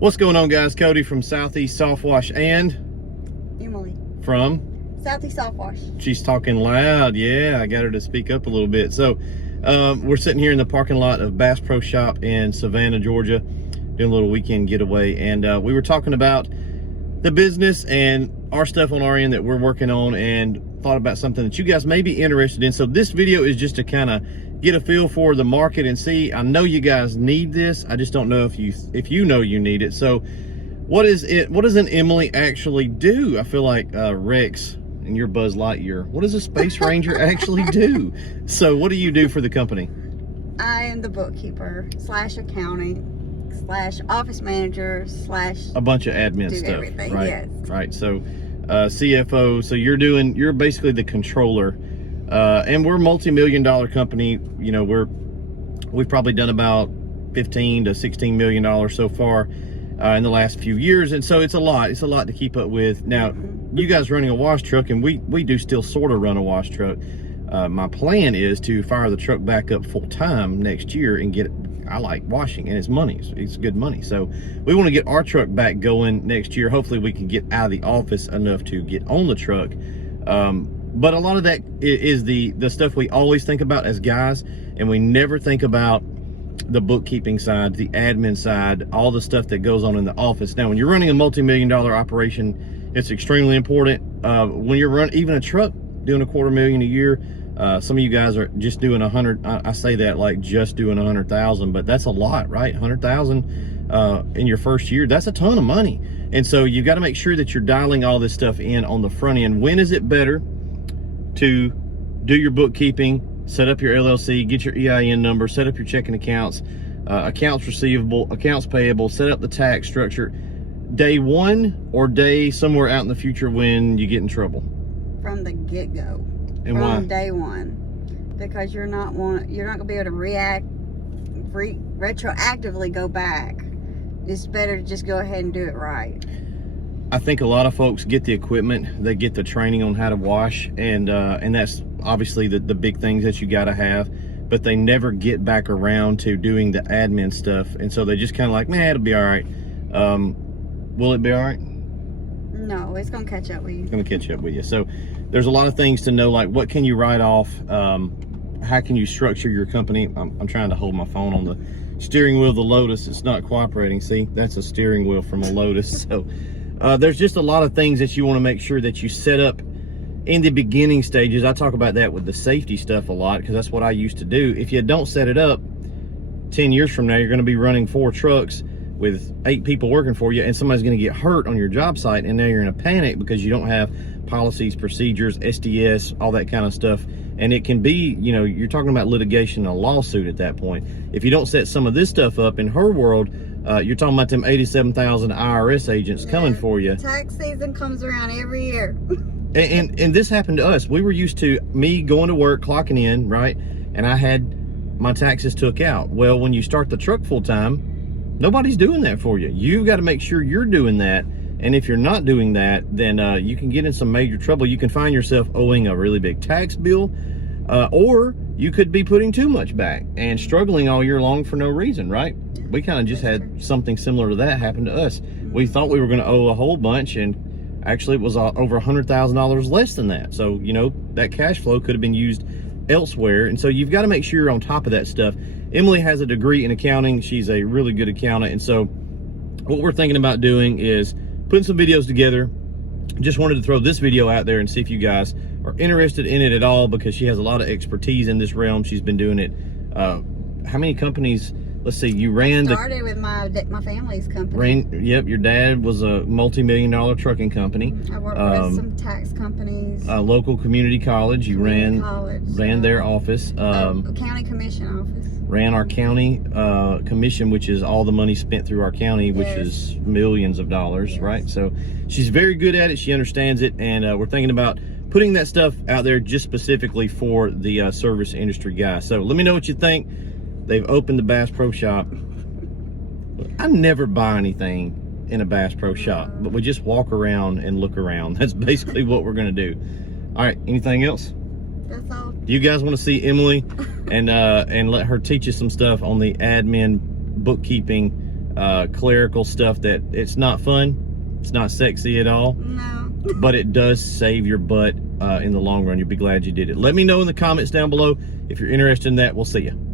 What's going on, guys? Cody from Southeast Softwash and Emily from Southeast Softwash. She's talking loud. Yeah, I got her to speak up a little bit. So we're sitting here in the parking lot of Bass Pro Shop in Savannah, Georgia, doing a little weekend getaway, and we were talking about the business and our stuff on our end that we're working on, and thought about something that you guys may be interested in. So this video is just to kind of get a feel for the market and see. I know you guys need this. I just don't know if you know you need it. So what is it? What does an Emily actually do? I feel like Rex and your Buzz Lightyear. What does a Space Ranger actually do? So what do you do for the company? I am the bookkeeper slash accounting slash office manager slash a bunch of admin stuff, everything, right? yes. Right. So CFO. So you're basically the controller. And we're a multi-million-dollar company. You know, we've probably done about $15 to $16 million so far in the last few years, and so it's a lot to keep up with. Now, you guys running a wash truck, and we do still sort of run a wash truck. My plan is to fire the truck back up full-time next year and get it. I like washing, and it's money. It's good money. So we want to get our truck back going next year. Hopefully we can get out of the office enough to get on the truck. But a lot of that is the stuff we always think about as guys, and we never think about the bookkeeping side, the admin side, all the stuff that goes on in the office. Now, when you're running a multi-million-dollar operation, it's extremely important. When you're running even a truck, doing $250,000 a year, some of you guys are just doing 100. I say that like just doing 100,000, but that's a lot, right? 100,000 in your first year, that's a ton of money. And so you've got to make sure that you're dialing all this stuff in on the front end. When is it better to do your bookkeeping, set up your LLC, get your EIN number, set up your checking accounts, accounts receivable, accounts payable, set up the tax structure? Day one or day somewhere out in the future when you get in trouble? From the get-go. And from why? Day one, because you're not going to be able to retroactively go back. It's better to just go ahead and do it right. I think a lot of folks get the equipment, they get the training on how to wash, and that's obviously the big things that you got to have, but they never get back around to doing the admin stuff, and so they just kind of like, man, it'll be all right. Will it be all right? No, it's gonna catch up with you. It's gonna catch up with you. So there's a lot of things to know, like what can you write off, how can you structure your company. I'm trying to hold my phone on the steering wheel of the Lotus. It's not cooperating. See, that's a steering wheel from a Lotus. So there's just a lot of things that you want to make sure that you set up in the beginning stages. I talk about that with the safety stuff a lot, because that's what I used to do. If you don't set it up, 10 years from now, you're going to be running 4 trucks with 8 people working for you, and somebody's going to get hurt on your job site, and now you're in a panic because you don't have policies, procedures, SDS, all that kind of stuff. And it can be, you know, you're talking about litigation, a lawsuit at that point. If you don't set some of this stuff up in her world, you're talking about them 87,000 IRS agents coming for you. Tax season comes around every year. and this happened to us. We were used to me going to work, clocking in, right? And I had my taxes took out. Well, when you start the truck full time, nobody's doing that for you. You've got to make sure you're doing that. And if you're not doing that, then you can get in some major trouble. You can find yourself owing a really big tax bill, or you could be putting too much back and struggling all year long for no reason, right? We kind of just had something similar to that happen to us. We thought we were going to owe a whole bunch, and actually it was over $100,000 less than that. So, you know, that cash flow could have been used elsewhere. And so you've got to make sure you're on top of that stuff. Emily has a degree in accounting. She's a really good accountant. And so what we're thinking about doing is putting some videos together. Just wanted to throw this video out there and see if you guys are interested in it at all, because she has a lot of expertise in this realm. She's been doing it. How many companies? Let's see, you ran started with my family's company. Yep, your dad was a multi-million-dollar trucking company. I worked with some tax companies. Local community college. You ran their office. County commission office. Ran our county commission, which is all the money spent through our county, which is millions of dollars, right? So she's very good at it. She understands it, and we're thinking about putting that stuff out there just specifically for the service industry guys. So let me know what you think. They've opened the Bass Pro Shop. I never buy anything in a Bass Pro Shop, but we just walk around and look around. That's basically what we're gonna do. All right, anything else? That's all. Do you guys want to see Emily and let her teach you some stuff on the admin, bookkeeping, clerical stuff that it's not fun. It's not sexy at all. No. But it does save your butt in the long run. You'll be glad you did it. Let me know in the comments down below if you're interested in that. We'll see you.